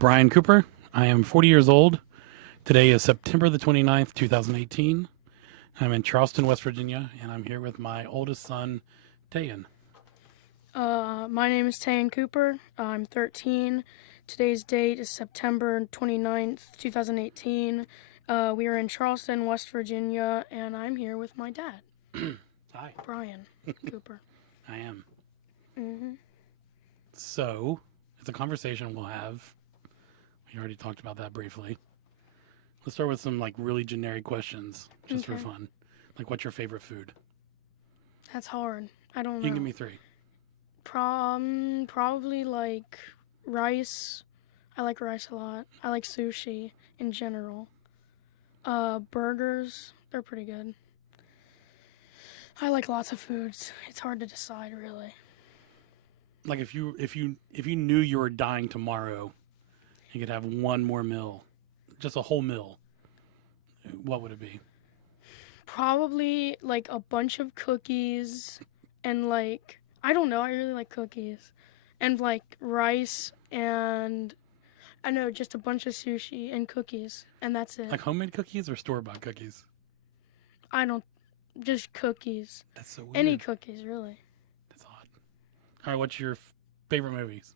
Bryan Cooper. I am 40 years old. Today is September the 29th, 2018. I'm in Charleston, West Virginia, and I'm here with my oldest son, Tayan. My name is Tayan Cooper. I'm 13. Today's date is September 29th, 2018. We are in Charleston, West Virginia, and I'm here with my dad, Hi. Bryan Cooper. I am. Mm-hmm. So, it's a conversation we'll have. We already talked about that briefly. Let's start with some really generic questions, just for fun. Like, what's your favorite food? That's hard. I don't know. You can give me three. Probably like rice. I like rice a lot. I like sushi in general. Burgers, they're pretty good. I like lots of foods. It's hard to decide, really. Like, if you knew you were dying tomorrow, you could have one more meal, just a whole meal, what would it be? Probably like a bunch of cookies and I don't know, I really like cookies. And like rice and I know just a bunch of sushi and cookies and that's it. Like homemade cookies or store-bought cookies? I don't just cookies. That's so weird. Any cookies, really. That's odd. All right, what's your favorite movies?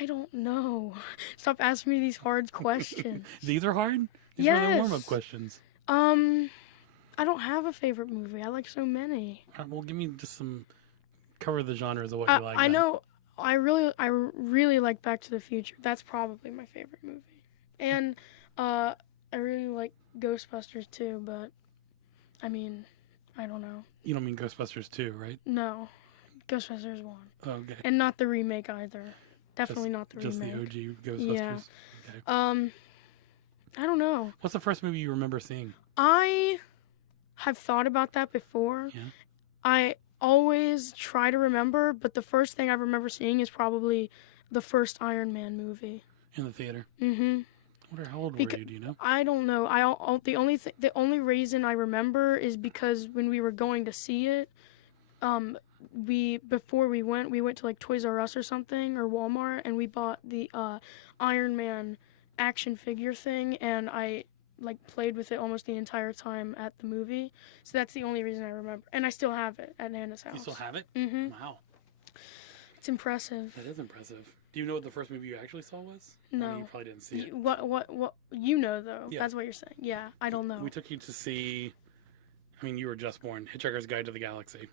I don't know. Stop asking me these hard questions. These are hard? These are the warm-up questions. I don't have a favorite movie. I like so many. All right, well, give me just cover the genres of what you like. I know. I really like Back to the Future. That's probably my favorite movie. And I really like Ghostbusters too, but I mean, I don't know. You don't mean Ghostbusters 2, right? No. Ghostbusters 1. Oh, okay. And not the remake either. Definitely not the remake. Just the OG Ghostbusters? Yeah. Okay. I don't know. What's the first movie you remember seeing? I have thought about that before. Yeah. I always try to remember, but the first thing I remember seeing is probably the first Iron Man movie. In the theater? Mm-hmm. How old were you, do you know? I don't know. The only reason I remember is because when we were going to see it, before we went to like Toys R Us or something or Walmart, and we bought the Iron Man action figure thing, and I played with it almost the entire time at the movie. So that's the only reason I remember, and I still have it at Nana's house. You still have it? Mm-hmm. Wow. It's impressive. That is impressive. Do you know what the first movie you actually saw was? No. I mean, you probably didn't see it. What you know though? Yeah. That's what you're saying. Yeah, I don't know. We took you to see. I mean, you were just born. Hitchhiker's Guide to the Galaxy.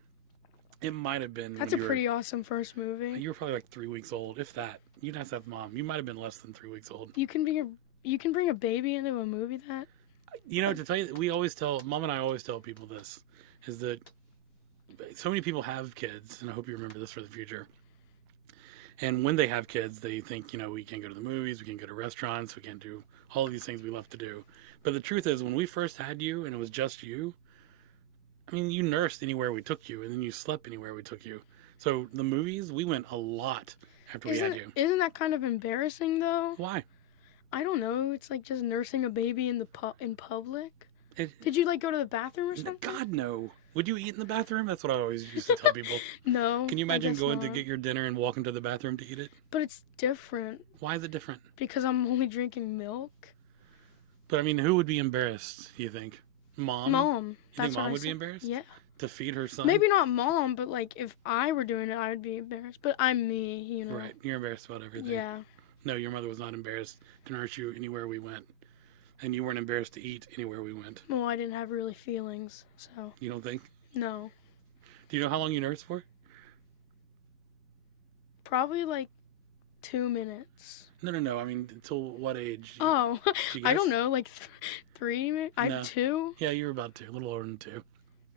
It might have been. That's a pretty awesome first movie. You were probably like 3 weeks old, if that. You'd have to have mom. You might have been less than 3 weeks old. You can bring a baby into a movie that. You know, to tell you, Mom and I always tell people this, is that so many people have kids, and I hope you remember this for the future. And when they have kids, they think, we can't go to the movies, we can't go to restaurants, we can't do all of these things we love to do. But the truth is, when we first had you, and it was just you, I mean, you nursed anywhere we took you, and then you slept anywhere we took you. So the movies, we went a lot after we had you. Isn't that kind of embarrassing, though? Why? I don't know. It's like just nursing a baby in public. Did you go to the bathroom or something? God, no. Would you eat in the bathroom? That's what I always used to tell people. No. Can you imagine going to get your dinner and walking to the bathroom to eat it? But it's different. Why is it different? Because I'm only drinking milk. But I mean, who would be embarrassed, you think? Mom? Mom. You think Mom would be embarrassed? Yeah. To feed her son? Maybe not Mom, but if I were doing it, I would be embarrassed. But I'm me, Right. You're embarrassed about everything. Yeah. No, your mother was not embarrassed to nurse you anywhere we went. And you weren't embarrassed to eat anywhere we went. Well, I didn't have really feelings, so. You don't think? No. Do you know how long you nursed for? Probably 2 minutes. No. I mean, until what age? Oh, I don't know. 3 maybe? I have 2? Yeah, you were about 2. A little older than 2.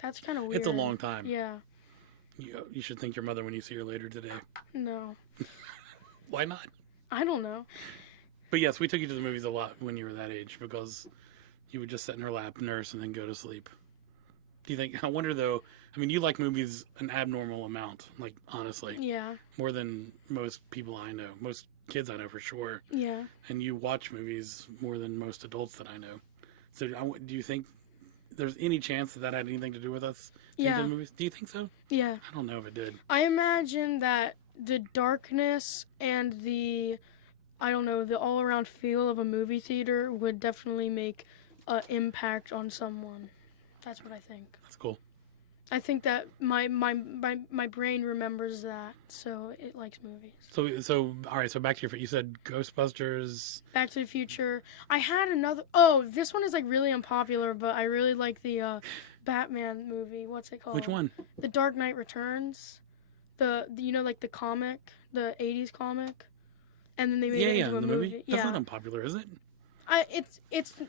That's kind of weird. It's a long time. Yeah. You should thank your mother when you see her later today. No. Why not? I don't know. But yes, we took you to the movies a lot when you were that age because you would just sit in her lap, nurse, and then go to sleep. Do you think, I wonder though, I mean, you like movies an abnormal amount, honestly. Yeah. More than most people I know, most kids I know for sure. Yeah. And you watch movies more than most adults that I know. So do you think there's any chance that had anything to do with us? Yeah. The movies? Do you think so? Yeah. I don't know if it did. I imagine that the darkness and the, I don't know, the all around feel of a movie theater would definitely make an impact on someone. That's what I think. That's cool. I think that my brain remembers that, so it likes movies. So all right. So back to you said Ghostbusters. Back to the Future. I had another. Oh, this one is like really unpopular, but I really like the Batman movie. What's it called? Which one? The Dark Knight Returns. The you know, like the comic, the '80s comic, and then they made it into a the movie. That's not unpopular, is it?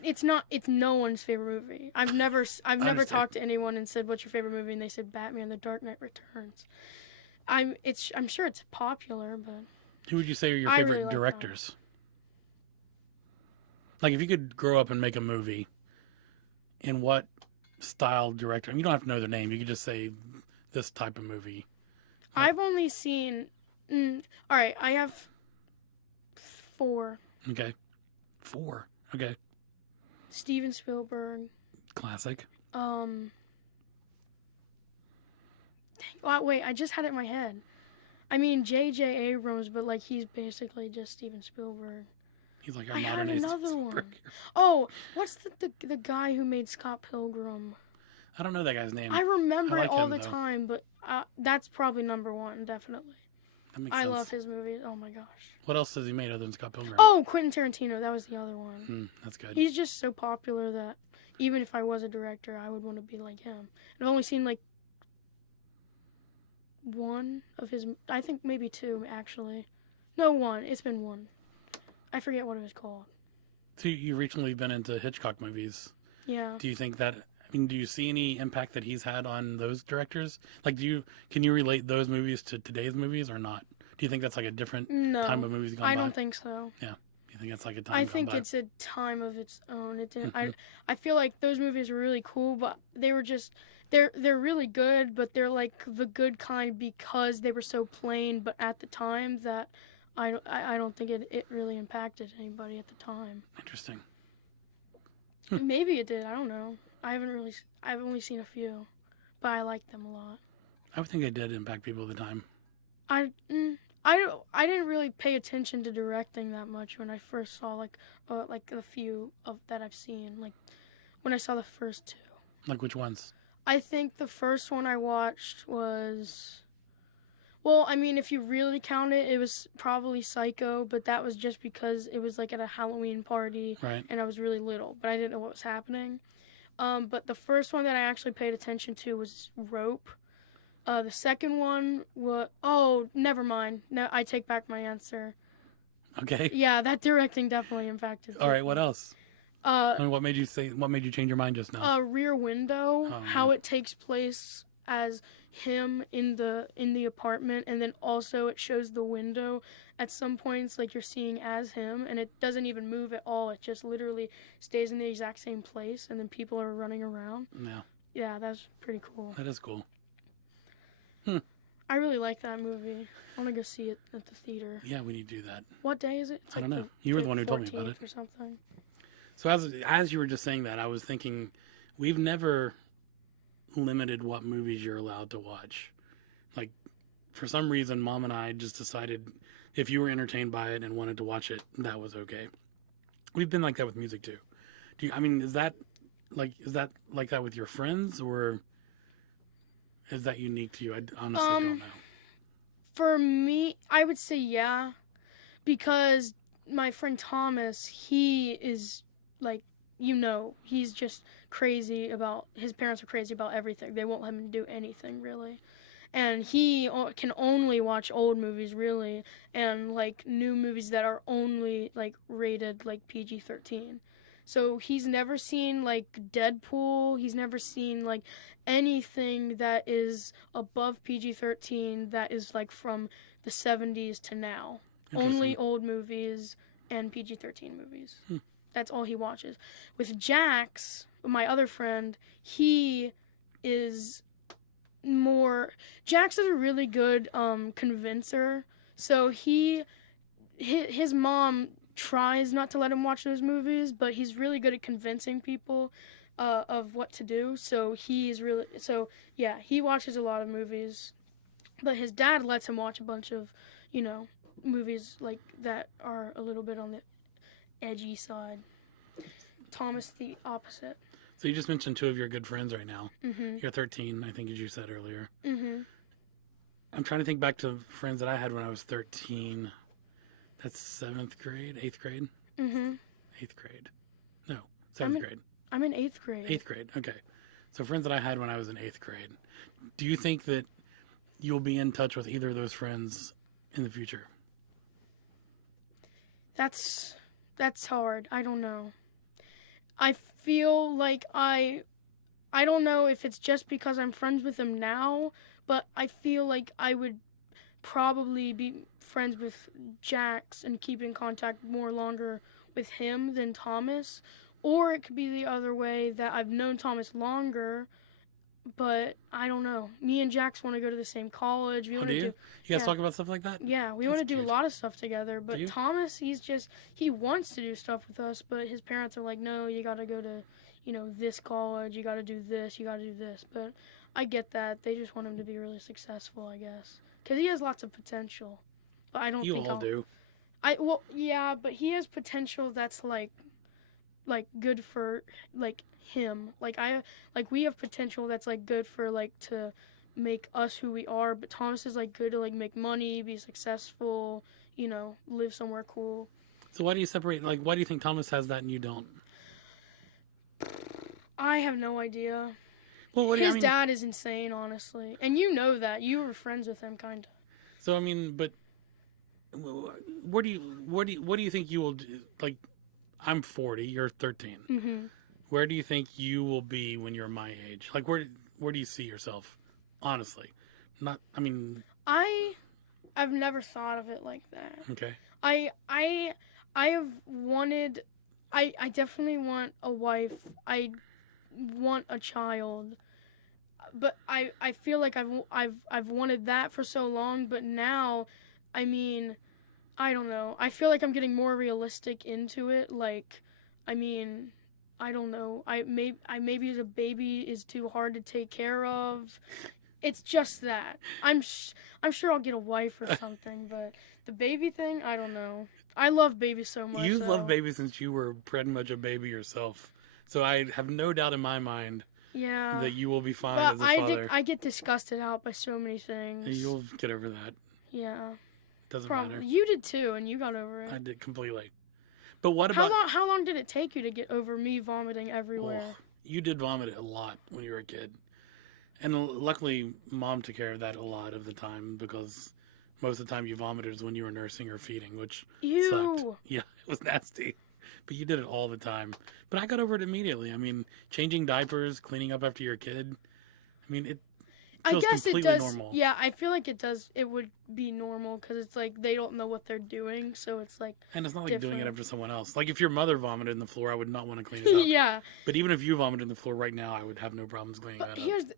It's not. It's no one's favorite movie. I've never talked to anyone and said, "What's your favorite movie?" and they said Batman: The Dark Knight Returns. I'm sure it's popular, but Who would you say are your I favorite really like directors? Like, if you could grow up and make a movie, in what style director? I mean, you don't have to know their name. You could just say this type of movie. I've only seen. All right, I have 4. Okay. 4. Okay. Steven Spielberg. Classic. Wait, I just had it in my head. I mean J.J. Abrams, but like he's basically just Steven Spielberg. He's like our I had modern another superhero. one. Oh, what's the guy who made Scott Pilgrim? I don't know that guy's name. I remember I it like all him, the though. time, but that's probably number 1, definitely. That makes I sense. love his movies. Oh my gosh. What else has he made other than Scott Pilgrim? Oh, Quentin Tarantino. That was the other one. That's good. He's just so popular that even if I was a director, I would want to be like him. And I've only seen like 1 of his. I think maybe 2 actually. No, 1. It's been 1. I forget what it was called. So you've recently been into Hitchcock movies. Yeah. Do you think that? I mean, do you see any impact that he's had on those directors? Like, can you relate those movies to today's movies or not? Do you think that's like a different time of movies gone by? I don't think so. Yeah, you think it's like a time? I gone think by? it's a time of its own. It didn't. I feel like those movies were really cool, but they were just they're really good, but they're like the good kind because they were so plain. But at the time, that I don't think it really impacted anybody at the time. Interesting. Maybe it did. I don't know. I've only seen a few, but I like them a lot. I would think it did impact people at the time. I didn't really pay attention to directing that much when I first saw like a few of that I've seen, like when I saw the first 2. Like which ones? I think the first one I watched was, well, I mean, if you really count it, it was probably Psycho, but that was just because it was like at a Halloween party, Right. and I was really little, but I didn't know what was happening. But the first one that I actually paid attention to was Rope. The second one was... Oh, never mind. No, I take back my answer. Okay. Yeah, that directing definitely impacted. All right. What else? Uh, I mean, what made you change your mind just now? Rear Window. Oh, How man. it takes place as him in the apartment, and then also it shows the window at some points, like you're seeing as him, and it doesn't even move at all. It just literally stays in the exact same place, and then people are running around. Yeah. Yeah, that's pretty cool. That is cool. I really like that movie. I want to go see it at the theater. Yeah, we need to do that. What day is it? It's I like don't know. You were the one who told me about it. Or something. So as you were just saying that, I was thinking, we've never limited what movies you're allowed to watch. Like, for some reason, Mom and I just decided if you were entertained by it and wanted to watch it, that was okay. We've been like that with music too. Is that like that with your friends, or is that unique to you? I honestly don't know. For me, I would say yeah, because my friend Thomas, he is like, he's just crazy about, his parents are crazy about everything. They won't let him do anything really. And he can only watch old movies really, and like new movies that are only like rated like PG-13. So he's never seen like Deadpool. He's never seen like anything that is above PG-13 that is like from the 70s to now. Only old movies and PG-13 movies. That's all he watches. With Jax, my other friend, he is more... Jax is a really good convincer. So his mom tries not to let him watch those movies, but he's really good at convincing people of what to do. So he watches a lot of movies. But his dad lets him watch a bunch of, you know, movies like that are a little bit on the edgy side. Thomas the opposite. So you just mentioned two of your good friends right now. Mm-hmm. You're 13, I think, as you said earlier. Mm-hmm. I'm trying to think back to friends that I had when I was 13. That's 7th grade, 8th grade? Mm-hmm. 8th grade. No, 7th grade. I'm in 8th grade. 8th grade, okay. So friends that I had when I was in 8th grade. Do you think that you'll be in touch with either of those friends in the future? That's hard. I don't know. I feel like I don't know if it's just because I'm friends with him now, but I feel like I would probably be friends with Jax and keep in contact more longer with him than Thomas. Or it could be the other way, that I've known Thomas longer, but I don't know. Me and Jax want to go to the same college. We want to do. You guys talk about stuff like that? Yeah, we want to do a lot of stuff together. But Thomas, he wants to do stuff with us, but his parents are like, no, you got to go to, you know, this college. You got to do this. You got to do this. But I get that. They just want him to be really successful, I guess, because he has lots of potential. But I don't think you all do. Well, yeah, but he has potential that's like good for like him. Like we have potential that's like good for like to make us who we are, but Thomas is like good to like make money, be successful, you know, live somewhere cool. So why do you separate? Like, why do you think Thomas has that and you don't? I have no idea. Well, his dad is insane, honestly, and you know that. You were friends with him, kind of. So I mean, but what do you think you will do? Like, I'm 40, you're 13. Mm-hmm. Where do you think you will be when you're my age? Like, where do you see yourself? Honestly, not. I mean, I've never thought of it like that. Okay. I have wanted. I definitely want a wife. I want a child. But I feel like I've wanted that for so long. But now, I mean, I don't know. I feel like I'm getting more realistic into it. Like, I mean, I don't know. Maybe the baby is too hard to take care of. It's just that. I'm sure I'll get a wife or something, but the baby thing, I don't know. I love babies so much. You've loved babies since you were pretty much a baby yourself. So I have no doubt in my mind that you will be fine as a father. I get disgusted out by so many things. You'll get over that. Yeah. Doesn't matter. You did too, and you got over it. I did completely. But what about... How long did it take you to get over me vomiting everywhere? Oh, you did vomit a lot when you were a kid. And luckily, Mom took care of that a lot of the time, because most of the time you vomited is when you were nursing or feeding, which sucked. Yeah, it was nasty. But you did it all the time. But I got over it immediately. I mean, changing diapers, cleaning up after your kid. I mean, it feels completely normal. Yeah, I feel like it does. It would be normal because it's like they don't know what they're doing, so it's like. And it's not like doing it after someone else. Like if your mother vomited in the floor, I would not want to clean it up. Yeah. But even if you vomited in the floor right now, I would have no problems cleaning that up.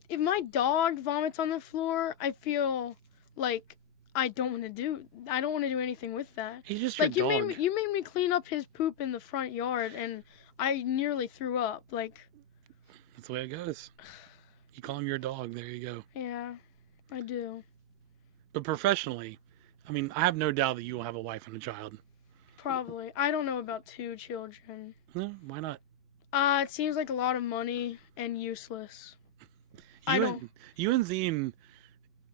If my dog vomits on the floor, I feel like I don't want to do anything with that. He's just your dog. You made me clean up his poop in the front yard, and I nearly threw up. Like. That's the way it goes. You call him your dog. There you go. Yeah, I do. But professionally, I mean, I have no doubt that you will have a wife and a child. Probably. I don't know about 2 children. No, why not? It seems like a lot of money and useless. You and Zine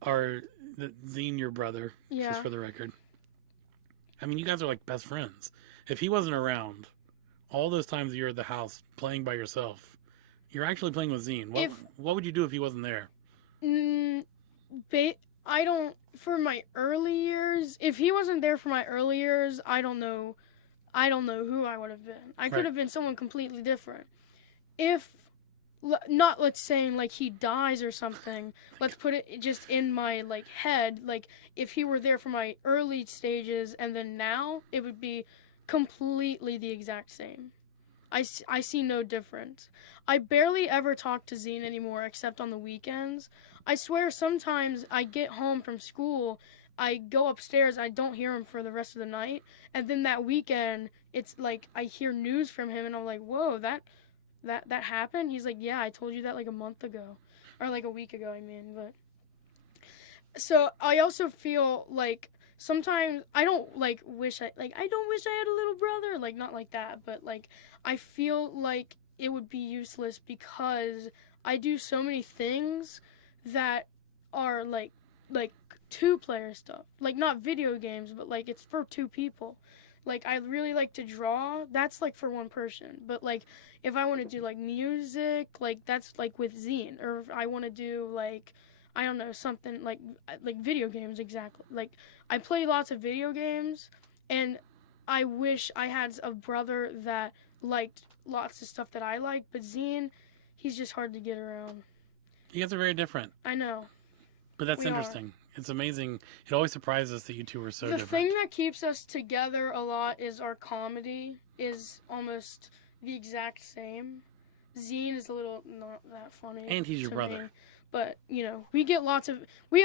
are... Zine, your brother, just for the record. I mean, you guys are like best friends. If he wasn't around, all those times that you're at the house playing by yourself, you're actually playing with Zine. What would you do if he wasn't there? For my early years, if he wasn't there for my early years, I don't know who I would have been. I could have been someone completely different. Let's say like he dies or something. Let's put it just in my like head. Like if he were there for my early stages and then now, it would be completely the exact same. I see no difference. I barely ever talk to Zine anymore except on the weekends. I swear sometimes I get home from school, I go upstairs, I don't hear him for the rest of the night, and then that weekend it's like I hear news from him and I'm like, whoa, that happened? He's like, yeah, I told you that like a month ago. Or like a week ago, I mean. But So I also feel like sometimes I don't like wish I don't wish I had a little brother, like not like that, but like I feel like it would be useless because I do so many things that are like two player stuff. Like not video games, but like it's for two people. Like I really like to draw. That's like for one person. But like if I want to do like music, like that's like with Zine. Or if I want to do like I don't know, something like video games exactly. Like I play lots of video games and I wish I had a brother that liked lots of stuff that I like, but Zine, he's just hard to get around. You guys are very different, I know. but that's We are. interesting. It's amazing. It always surprises us that you two are so The different. thing that keeps us together a lot is our comedy is almost the exact same. Zine is a little not that funny. And he's your to brother. me. But, you know, we have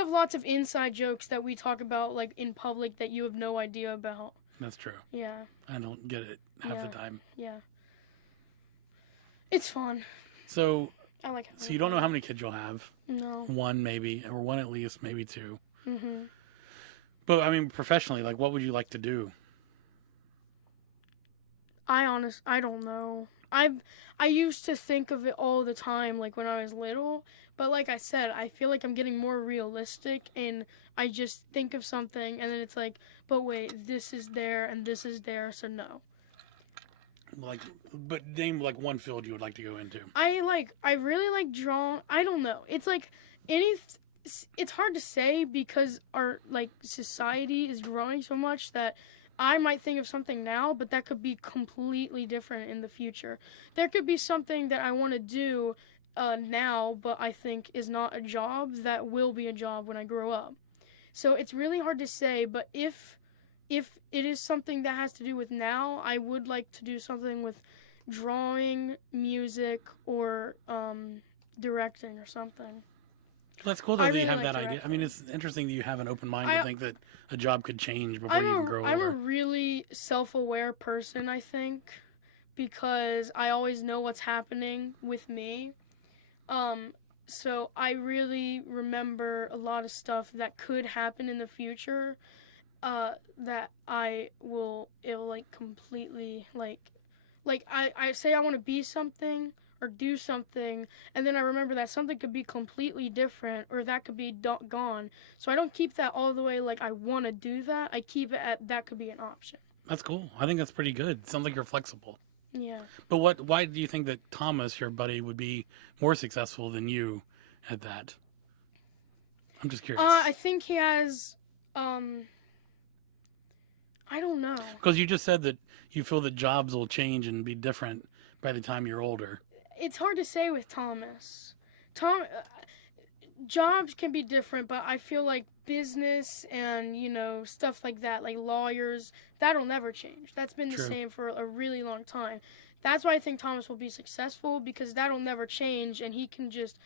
lots of inside jokes that we talk about like in public that you have no idea about. That's true. Yeah. I don't get it half Yeah. the time. Yeah. It's fun. So, I like having so you don't know how many kids you'll have. No. One maybe, or one at least, maybe two. Mhm. But I mean, professionally, like, what would you like to do? I don't know. I used to think of it all the time, like when I was little. But like I said, I feel like I'm getting more realistic, and I just think of something, and then it's like, but wait, this is there and this is there, so no. Like, but name like one field you would like to go into. I really like drawing. I don't know. It's like any. It's hard to say because our like society is growing so much that I might think of something now, but that could be completely different in the future. There could be something that I want to do now, but I think is not a job that will be a job when I grow up. So it's really hard to say, but if it is something that has to do with now, I would like to do something with drawing, music, or directing or something. That's cool though I that you really have like that idea. I mean, it's interesting that you have an open mind to think that a job could change before you even grow I'm a older. really self-aware person, I think, because I always know what's happening with me. So I really remember a lot of stuff that could happen in the future. That it'll like completely like I say I want to be something or do something, and then I remember that something could be completely different or that could be gone. So I don't keep that all the way like I want to do that. I keep it at that could be an option. That's cool. I think that's pretty good. Sounds like you're flexible. Yeah. But why do you think that Thomas, your buddy, would be more successful than you at that? I'm just curious. I think he has. I don't know. Because you just said that you feel that jobs will change and be different by the time you're older. It's hard to say with Thomas. Jobs can be different, but I feel like business and, you know, stuff like that, like lawyers, that'll never change. That's been the True. same for a really long time. That's why I think Thomas will be successful, because that'll never change, and he can just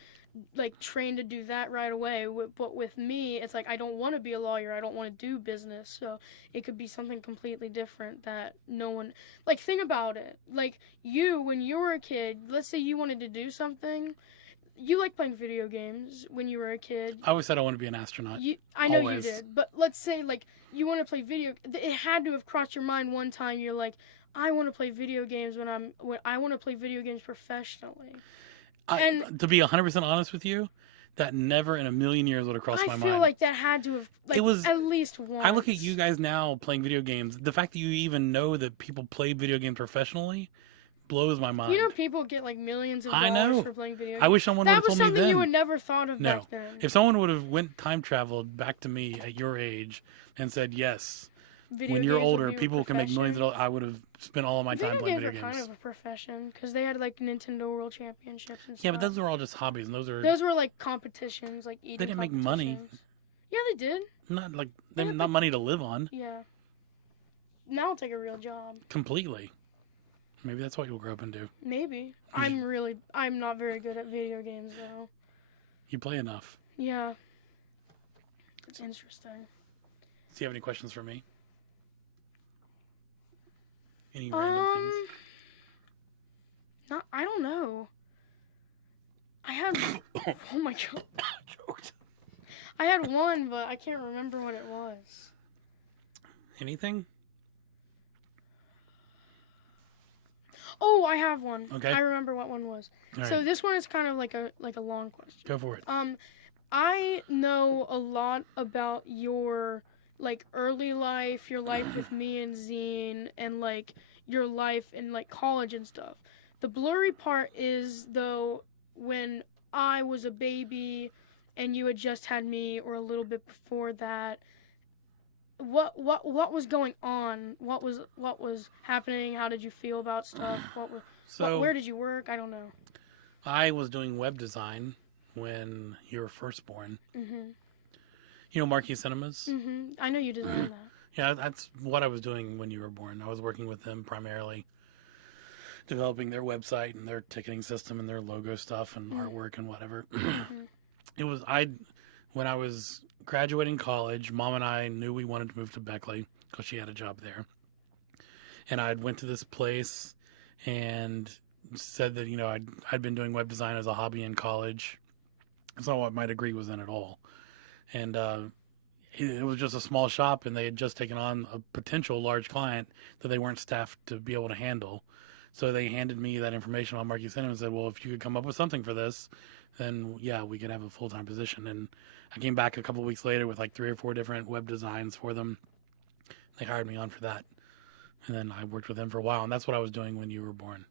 like train to do that right away. But with me, it's like I don't want to be a lawyer. I don't want to do business. So it could be something completely different that no one like. Think about it. Like you, when you were a kid, let's say you wanted to do something. You like playing video games when you were a kid. I always said I want to be an astronaut. I know Always. you did. But let's say like you want to play video. It had to have crossed your mind one time. You're like, I want to play video games when I want to play video games professionally. To be 100% honest with you, that never in a million years would have crossed my mind. I feel like that had to have like, It was at least once. I look at you guys now playing video games. The fact that you even know that people play video games professionally blows my mind. You know, people get like millions of I dollars know. for playing video games. I wish someone would That have was told me something then. you would never thought of No. back then. If someone would have went time traveled back to me at your age and said, yes, Video when you're games would older, be a people can make millions of profession. dollars, I would have spent all of my time playing video games games. were kind of a profession because they had like Nintendo World Championships and stuff. Yeah, but those are all just hobbies, and those were like competitions, like eating. They didn't make money. competitions. Yeah, they did. not like They not had, money to live on Yeah. Now it's like a real job. completely. Maybe that's what you'll grow up and do. Maybe. You I'm not very good at video games though. You play enough. Yeah. It's interesting. Do you have any questions for me? Any random things? I don't know. I had. Oh my god. Joked. I had one, but I can't remember what it was. Anything? Oh, I have one. Okay. I remember what one was. All So right. this one is kind of like a long question. Go for it. I know a lot about your like early life, your life with me and Zine, and like your life in like college and stuff. The blurry part is though when I was a baby and you had just had me, or a little bit before that. What was going on? What was happening? How did you feel about stuff? Where did you work? I don't know. I was doing web design when you were first born. Mhm. You know Marquee Cinemas? Mhm. I know you designed that. Yeah, that's what I was doing when you were born. I was working with them primarily, developing their website and their ticketing system and their logo stuff and artwork and whatever. It was when I was graduating college, Mom and I knew we wanted to move to Beckley because she had a job there. And I went to this place and said that, I'd been doing web design as a hobby in college. That's not what my degree was in at all. And it was just a small shop, and they had just taken on a potential large client that they weren't staffed to be able to handle. So they handed me that information on Marquee Cinema and said, well, if you could come up with something for this, then yeah, we could have a full-time position. And I came back a couple of weeks later with like 3 or 4 different web designs for them. They hired me on for that. And then I worked with them for a while, and that's what I was doing when you were born.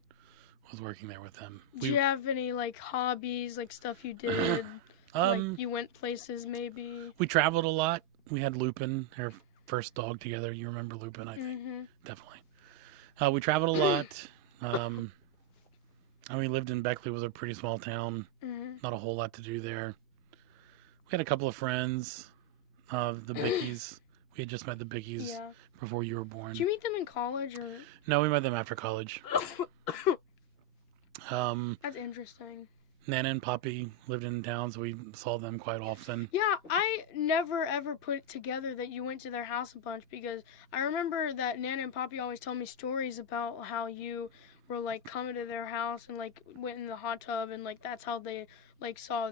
I was working there with them. Do you have any like hobbies, like stuff you did? Like you went places maybe? We traveled a lot. We had Lupin, our first dog together. You remember Lupin, I think. Definitely. We traveled a lot. We lived in Beckley. It was a pretty small town. Not a whole lot to do there. We had a couple of friends, the Bickies. We had just met the Bickies before you were born. Did you meet them in college or? No, we met them after college. That's interesting. Nana and Poppy lived in town, so we saw them quite often. Yeah, I never ever put together that you went to their house a bunch, because I remember that Nana and Poppy always tell me stories about how you were like coming to their house and like went in the hot tub, and like that's how they like saw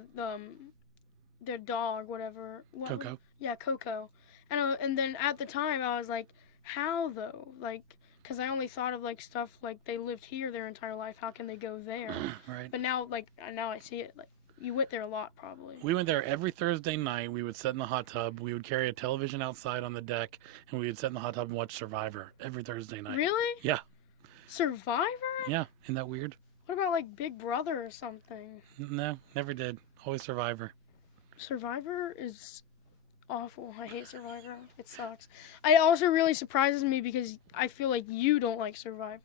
their dog, whatever. Coco. Yeah, Coco. And then at the time I was like, how though? Like, because I only thought of like stuff like they lived here their entire life. How can they go there? Right. But now I see it. Like you went there a lot, probably. We went there every Thursday night. We would sit in the hot tub. We would carry a television outside on the deck, and we would sit in the hot tub and watch Survivor every Thursday night. Really? Yeah. Survivor? Yeah. Isn't that weird? What about like Big Brother or something? No, never did. Always Survivor. Survivor is awful. I hate Survivor. It sucks. It also really surprises me because I feel like you don't like Survivor.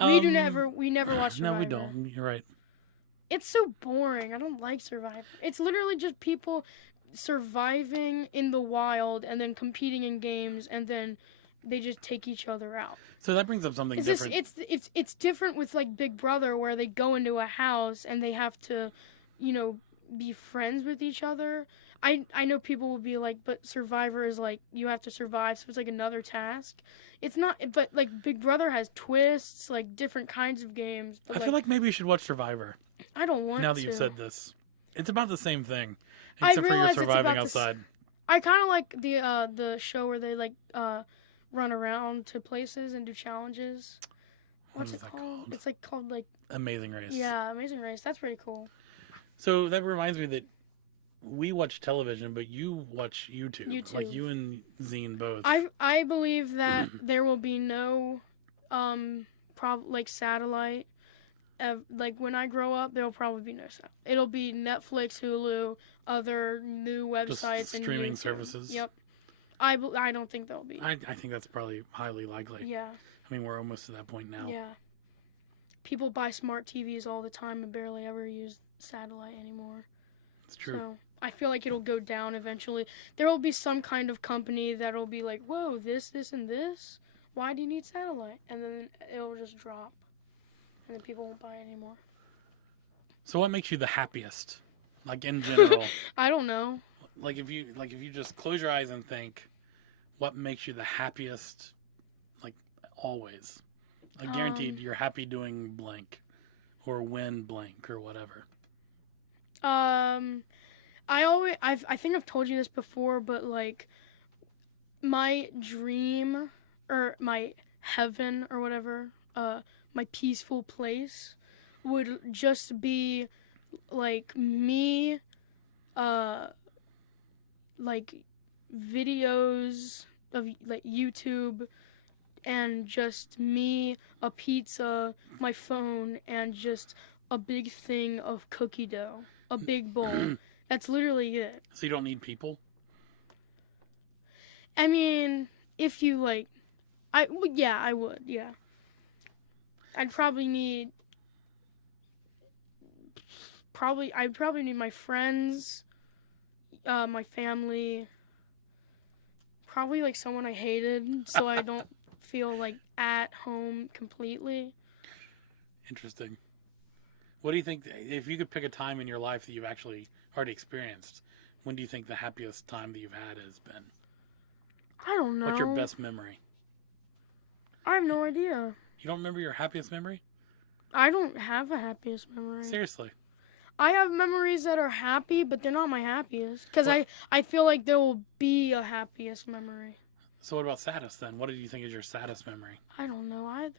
We never watch Survivor. No, we don't. You're right. It's so boring. I don't like Survivor. It's literally just people surviving in the wild and then competing in games, and then they just take each other out. So that brings up something different. It's different with like Big Brother, where they go into a house and they have to, be friends with each other. I know people will be like, but Survivor is like you have to survive, so it's like another task. It's not, but like Big Brother has twists, like different kinds of games. But I feel like maybe you should watch Survivor. I don't want to. Now that you've said this, it's about the same thing, except for you're surviving outside. I kind of like the show where they like run around to places and do challenges. What's it called? It's like called like Amazing Race. Yeah, Amazing Race. That's pretty cool. So that reminds me that we watch television, but you watch YouTube. Like you and Zine both. I believe that there will be no like satellite. Like when I grow up, there will probably be no satellite. It'll be Netflix, Hulu, other new websites, just and streaming YouTube. Services. Yep. I don't think there'll be. I think that's probably highly likely. Yeah. I mean, we're almost to that point now. Yeah. People buy smart TVs all the time and barely ever use satellite anymore. It's true. So I feel like it'll go down eventually. There will be some kind of company that'll be like, whoa, this, and this. Why do you need satellite? And then it'll just drop. And then people won't buy it anymore. So what makes you the happiest? Like in general? I don't know. Like if you just close your eyes and think, what makes you the happiest? Like always. Like guaranteed you're happy doing blank. Or when blank or whatever. I think I've told you this before, but like my dream or my heaven or whatever, my peaceful place would just be like me, uh, like videos of like YouTube and just me, a pizza, my phone, and just a big thing of cookie dough, a big bowl. That's literally it. So you don't need people? I mean, if you like, yeah, I would, yeah. I'd probably need, I'd probably need my friends, my family, probably like someone I hated, so I don't feel like at home completely. Interesting. What do you think, if you could pick a time in your life that you've actually already experienced, when do you think the happiest time that you've had has been? I don't know. What's your best memory? I have no idea. You don't remember your happiest memory? I don't have a happiest memory. Seriously? I have memories that are happy, but they're not my happiest. Because What? I feel like there will be a happiest memory. So what about saddest then? What do you think is your saddest memory? I don't know either.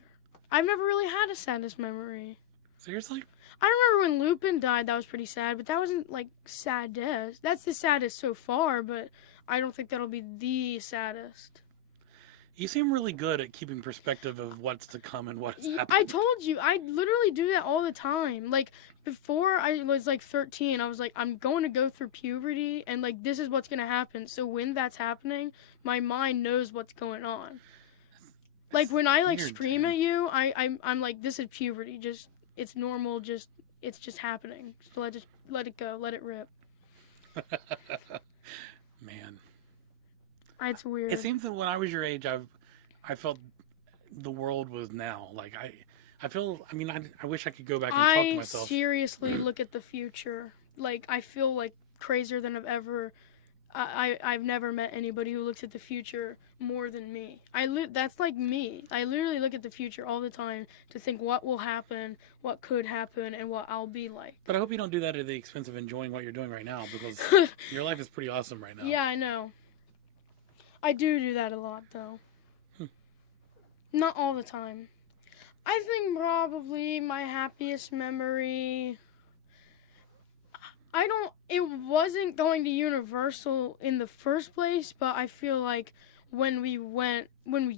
I've never really had a saddest memory. Seriously? I remember when Lupin died, that was pretty sad, but that wasn't like saddest. That's the saddest so far, but I don't think that'll be the saddest. You seem really good at keeping perspective of what's to come and what has happened. I told you, I literally do that all the time. Like, before I was like 13, I was like, I'm going to go through puberty, and like, this is what's going to happen. So when that's happening, my mind knows what's going on. Like, when I like weird, scream Tim. at you, I'm like, this is puberty. Just, it's normal. It's just happening. So let it go. Let it rip. Man. It's weird. It seems that when I was your age, I felt the world was now. Like, I feel, I mean, I wish I could go back and talk to I myself. seriously look at the future. Like, I feel like crazier than I've ever. I've never met anybody who looks at the future more than me. That's like me. I literally look at the future all the time to think what will happen, what could happen, and what I'll be like. But I hope you don't do that at the expense of enjoying what you're doing right now, because your life is pretty awesome right now. Yeah, I know. I do that a lot, though. Not all the time. I think probably my happiest memory. It wasn't going to Universal in the first place, but I feel like when we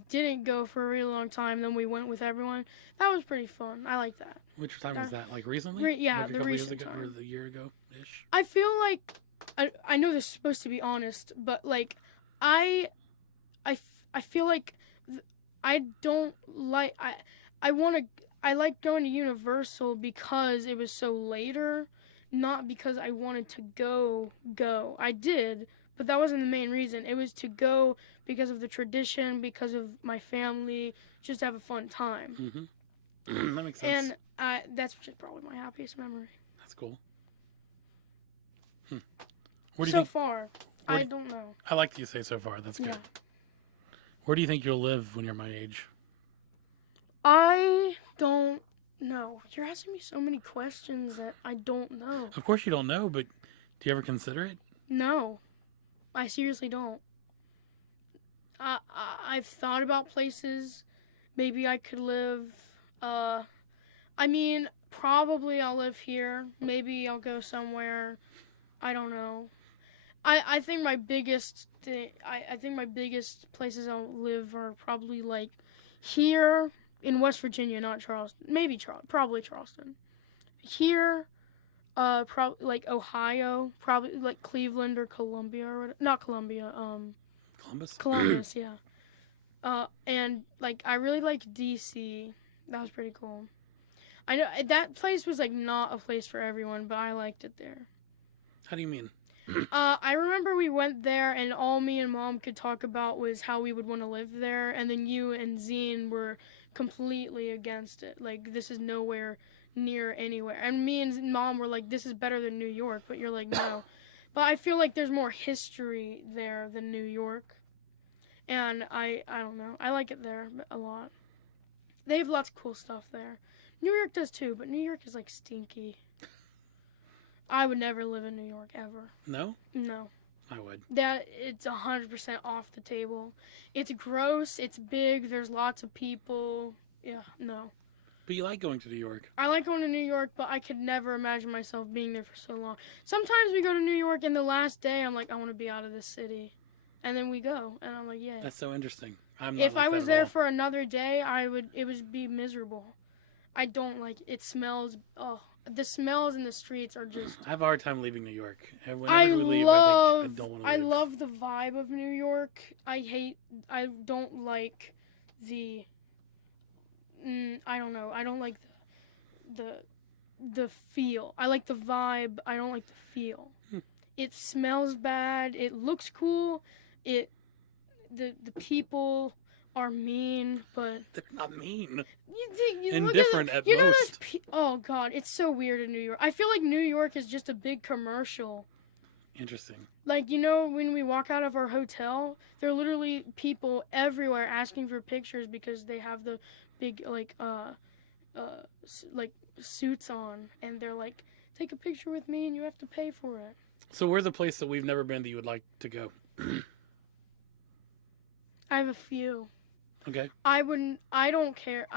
didn't go for a really long time, then we went with everyone. That was pretty fun. I like that. Which time was that? Like recently? Yeah, like a the couple recent years ago, time. or a year ago-ish? I feel like, I know this is supposed to be honest, but like, I feel like I don't like, I like going to Universal because it was so later, not because I wanted to go. I did, but that wasn't the main reason. It was to go because of the tradition, because of my family, just to have a fun time. Mm-hmm. That makes sense. And that's just probably my happiest memory. That's cool. Where do you So think, far, I don't know. I like that you say so far. That's good. Yeah. Where do you think you'll live when you're my age? I don't know. You're asking me so many questions that I don't know. Of course you don't know, but do you ever consider it? No, I seriously don't. I've thought about places. Maybe I could live. I mean, probably I'll live here. Maybe I'll go somewhere. I don't know. I think my biggest I think my biggest places I'll live are probably like here in West Virginia, not Charleston. Maybe probably Charleston. Here, probably like Ohio, probably like Cleveland or Columbia or whatever. Not Columbia. Columbus? Columbus, yeah. And like I really like DC. That was pretty cool. I know that place was like not a place for everyone, but I liked it there. How do you mean? I remember we went there, and all me and Mom could talk about was how we would want to live there, and then you and Zine were completely against it. Like, this is nowhere near anywhere. And me and Mom were like, this is better than New York, but you're like, no. But I feel like there's more history there than New York. And I don't know. I like it there a lot. They have lots of cool stuff there. New York does too, but New York is like stinky. I would never live in New York ever. No? No. I would. That it's 100% off the table. It's gross. It's big. There's lots of people. Yeah, no. But you like going to New York. I like going to New York, but I could never imagine myself being there for so long. Sometimes we go to New York, and the last day, I'm like, I want to be out of this city. And then we go, and I'm like, yeah. That's so interesting. I'm not If like I that was at there all. for another day, it would be miserable. I don't like it. It smells. Oh, the smells in the streets are just. I have a hard time leaving New York. And whenever I we leave, love. I think I don't want to I leave. love the vibe of New York. I don't like the. I don't know. I don't like the feel. I like the vibe. I don't like the feel. It smells bad. It looks cool. The people are mean, but They're not mean. you Indifferent at you know, most. oh God, it's so weird in New York. I feel like New York is just a big commercial. Interesting. Like, you know, when we walk out of our hotel, there are literally people everywhere asking for pictures because they have the big like suits on, and they're like, take a picture with me and you have to pay for it. So where's a place that we've never been that you would like to go? I have a few. Okay. I don't care.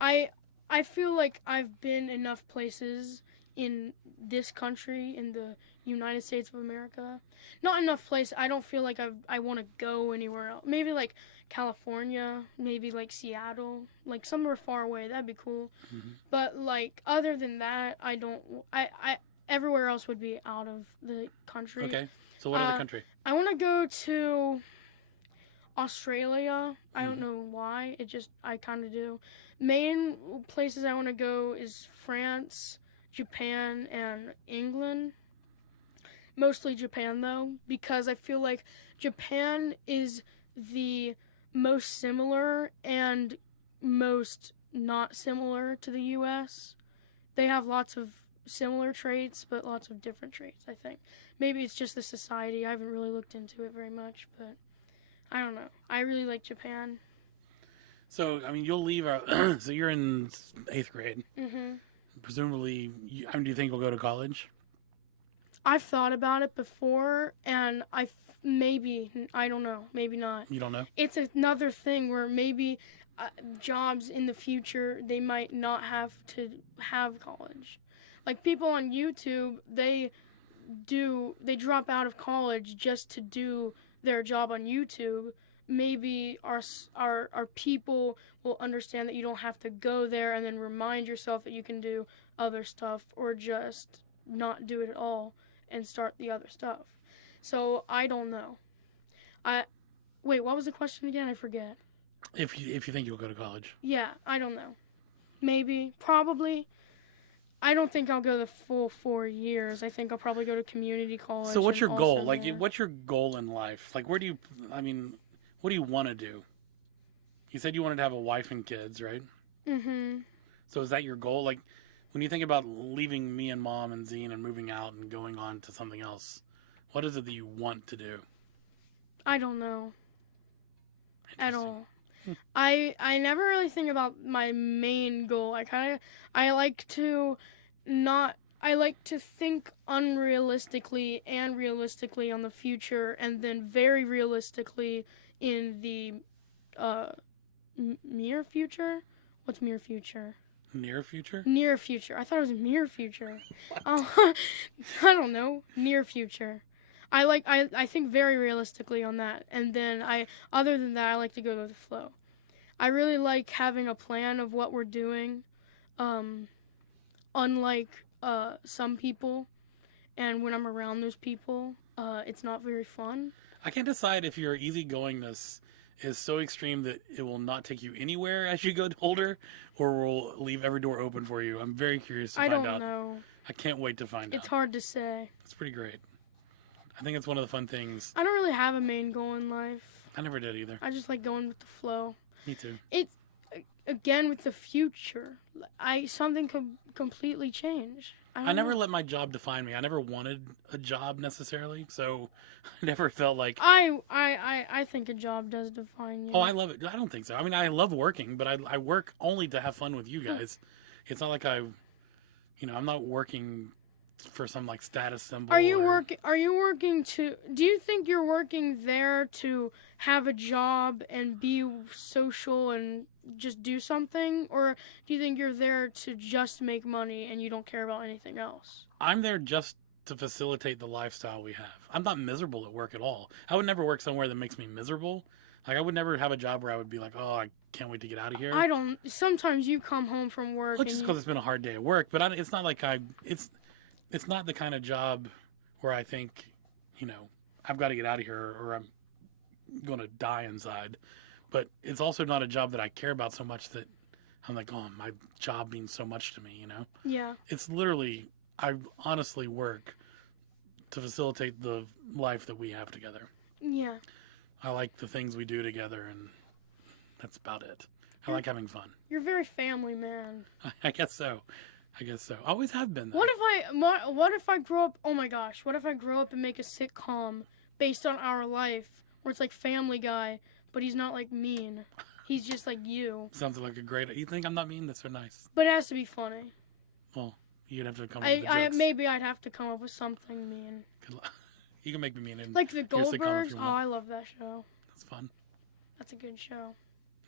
I feel like I've been enough places in this country, in the United States of America. Not enough places. I don't feel like I want to go anywhere else. Maybe like California, maybe like Seattle, like somewhere far away. That'd be cool. Mm-hmm. But like other than that, I don't. I everywhere else would be out of the country. Okay. So what other country? I want to go to Australia. I don't know why. I kind of do. Main places I want to go is France, Japan, and England. Mostly Japan, though, because I feel like Japan is the most similar and most not similar to the U.S. They have lots of similar traits, but lots of different traits, I think. Maybe it's just the society. I haven't really looked into it very much, but I don't know. I really like Japan. So, I mean, you'll leave. So you're in 8th grade. Mm-hmm. Presumably, do you think you'll go to college? I've thought about it before, and I don't know, maybe not. You don't know? It's another thing where maybe jobs in the future, they might not have to have college. Like people on YouTube, they drop out of college just to do their job on YouTube. Maybe our people will understand that you don't have to go there, and then remind yourself that you can do other stuff, or just not do it at all and start the other stuff. So I don't know. Wait, what was the question again? I forget. If you think you'll go to college. Yeah, I don't know. Maybe, probably. I don't think I'll go the full 4 years. I think I'll probably go to community college. So what's your goal? Also, Like, what's your goal in life? Like, what do you want to do? You said you wanted to have a wife and kids, right? Mm-hmm. So is that your goal? Like, when you think about leaving me and Mom and Zine and moving out and going on to something else, what is it that you want to do? I don't know. At all. Hmm. I never really think about my main goal. I like to think unrealistically and realistically on the future, and then very realistically in the near future. What's near future? Near future? Near future. I thought it was near future. I don't know. Near future. I think very realistically on that, and then other than that, I like to go with the flow. I really like having a plan of what we're doing, unlike some people, and when I'm around those people, it's not very fun. I can't decide if your easygoingness is so extreme that it will not take you anywhere as you go older, or will leave every door open for you. I'm very curious to find out. I don't know. I can't wait to find out. It's hard to say. It's pretty great. I think it's one of the fun things. I don't really have a main goal in life. I never did either. I just like going with the flow. Me too. It's again with the future. Something could completely change. I never let my job define me. I never wanted a job necessarily, so I never felt like. I think a job does define you. Oh, I love it. I don't think so. I mean, I love working, but I work only to have fun with you guys. It's not like I'm not working for some like status symbol. Are you working to? Do you think you're working there to have a job and be social and just do something, or do you think you're there to just make money and you don't care about anything else? I'm there just to facilitate the lifestyle we have. I'm not miserable at work at all. I would never work somewhere that makes me miserable. Like I would never have a job where I would be like, oh, I can't wait to get out of here. I don't. Sometimes you come home from work. Well, just because it's been a hard day at work, but it's not like it's not the kind of job where I think, I've got to get out of here or I'm going to die inside. But it's also not a job that I care about so much that I'm like, oh, my job means so much to me, Yeah. It's literally, I honestly work to facilitate the life that we have together. Yeah. I like the things we do together, and that's about it. I like having fun. You're a very family man. I guess so. Always have been, though. What if I grow up? Oh my gosh! What if I grow up and make a sitcom based on our life, where it's like Family Guy, but he's not like mean. He's just like you. Sounds like a great. You think I'm not mean? That's so nice. But it has to be funny. Well, you'd have to come up with the jokes. Maybe I'd have to come up with something mean. You can make me mean. Like the Goldbergs. Oh, I love that show. That's fun. That's a good show.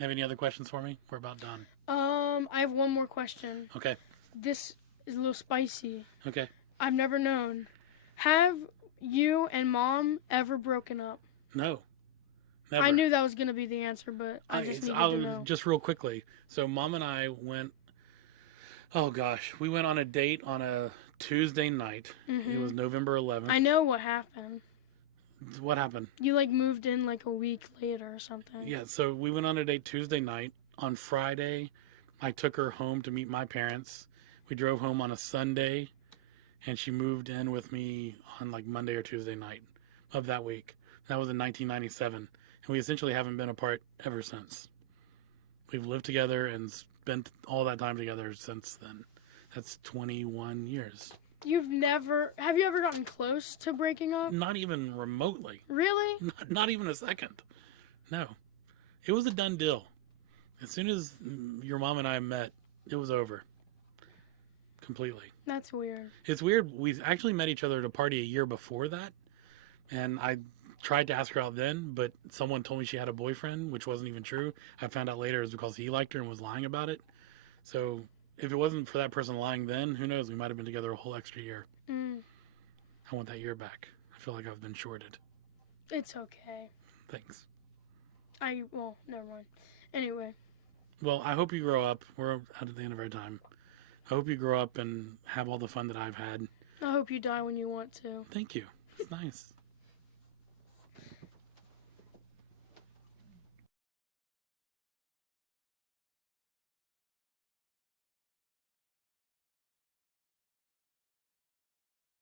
Have any other questions for me? We're about done. I have one more question. Okay. This is a little spicy. Okay. I've never known. Have you and Mom ever broken up? No. Never. I knew that was going to be the answer, but I just needed to know. Just real quickly. So Mom and I went, we went on a date on a Tuesday night. Mm-hmm. It was November 11th. I know what happened. What happened? You moved in a week later or something. Yeah, so we went on a date Tuesday night. On Friday, I took her home to meet my parents. We drove home on a Sunday, and she moved in with me on Monday or Tuesday night of that week. That was in 1997, and we essentially haven't been apart ever since. We've lived together and spent all that time together since then. That's 21 years. Have you ever gotten close to breaking up? Not even remotely. Really? Not even a second. No. It was a done deal. As soon as your mom and I met, it was over. Completely. That's weird. It's weird. We actually met each other at a party a year before that. And I tried to ask her out then, but someone told me she had a boyfriend, which wasn't even true. I found out later it was because he liked her and was lying about it. So if it wasn't for that person lying then, who knows? We might have been together a whole extra year. Mm. I want that year back. I feel like I've been shorted. It's okay. Thanks. Never mind. Anyway. Well, I hope you grow up. We're out at the end of our time. I hope you grow up and have all the fun that I've had. I hope you die when you want to. Thank you. It's nice.